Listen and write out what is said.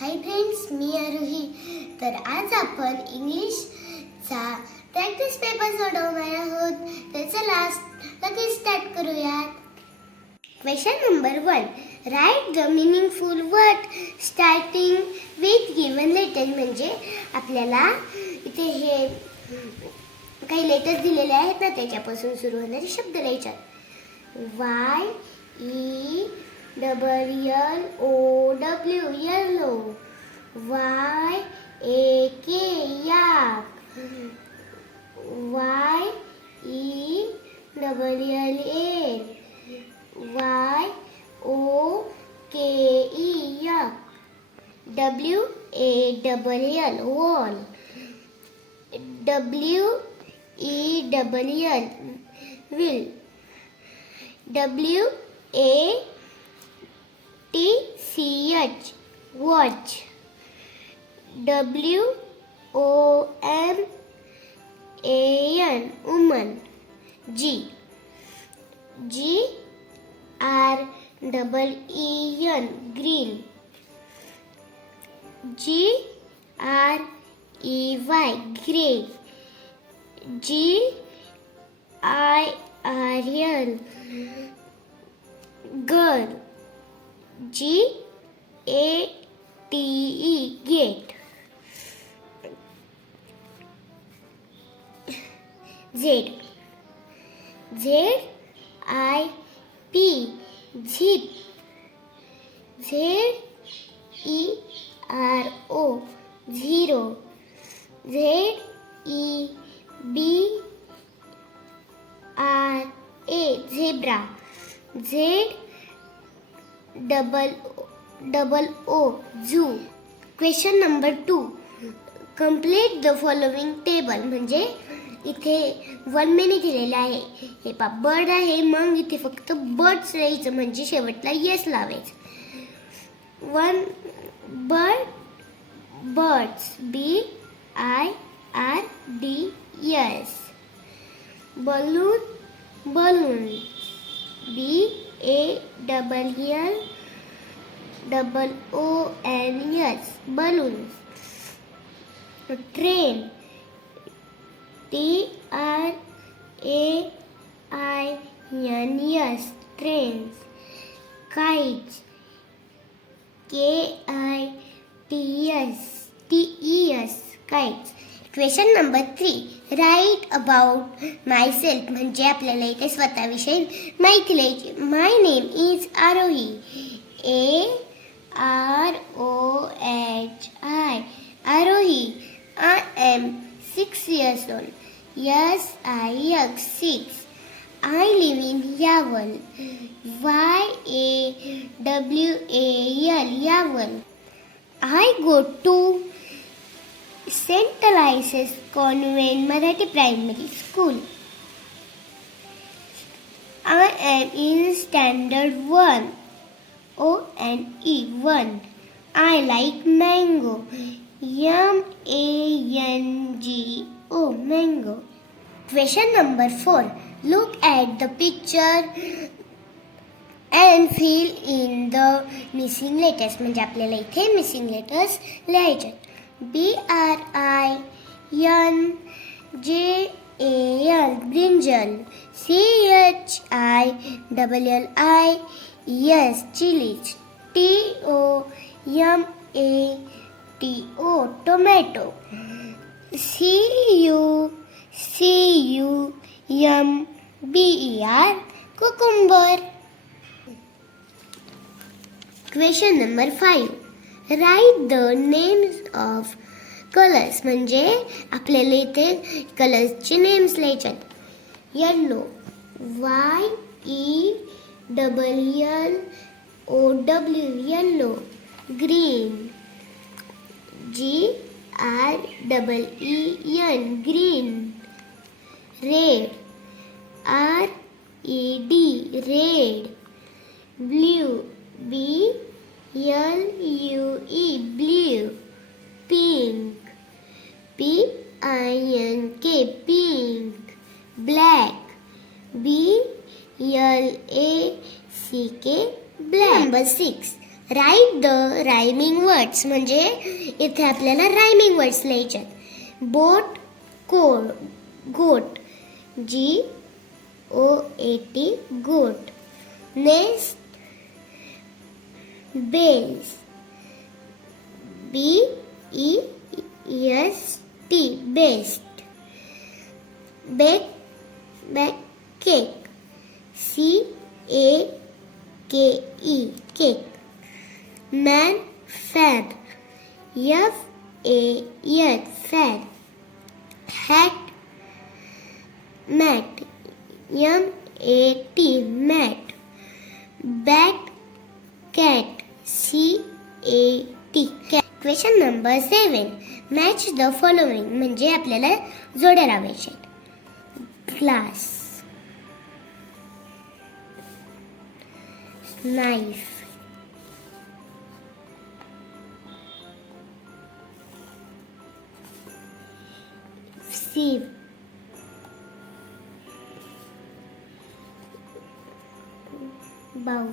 Hi friends मी आरोही तर आज आपण इंग्लिशचा प्रॅक्टिस पेपर सोडवणार आहोत. तर चला लगेच स्टार्ट करूयात? Question number one write the meaningful word starting with given letter म्हणजे आपल्याला इथे हे काही लेटर्स दिलेले आहेत ना त्याच्यापासून सुरू होणारे शब्द लिहायच्यात Y E double L O W yellow Y A K yak Y E double L A Y O K E yak W A double L wall W E double L will W A T C H watch. W O M A N woman. G. G R double E N green. G R E Y G I R L G A T E gate. Z. Z I P zip Z E R O zero. Z double double O zoo question number two complete the following table म्हणजे इथे one मेने दिलेलं आहे. हे पा bird आहे मग इथे फक्त birds राहायचं म्हणजे शेवटला येस लावायचं. One bird birds B I R D yes balloon balloon B A double L double O L S balloons. Train T R A I N S trains. Kite K I T S T E S kites. Question number three. Write about myself म्हणजे आपल्याला इथे स्वतःविषयी माहिती लिहायची. My name is Arohi A R O H I Arohi I am six years old yes I यक six I live in Yawal Y A W A L Yawal I go to Saint licence convent Marathi primary school I am in standard one O N E one I like mango Yama A N G O mango question number four look at the picture and fill in the missing letters म्हणजे आपल्याला इथे missing letters लिहायचे B R I N J A L brinjal. C H I W L I S chilies. T O M A T O tomato. C U C U M B E R cucumber. Question number 5 write the names of colours म्हणजे आपल्याला इथे कलर्सचे names लिहायच्यात yellow Y E double L O W yellow green G R double E N green red R E D red blue L U E blue, pink, P I N K, pink, black, B L A C K, black. Number six write the rhyming words म्हणजे इथे आपल्याला rhyming words लिया boat coat goat G O A T goat nest bills. B E S T best. Bake bake cake. C A K E cake. Man fed. F A ear. Hat mat. M A T mat. Bat question number seven match the following म्हणजे आपल्याला जोड्या लावायच्या glass knife sieve bowl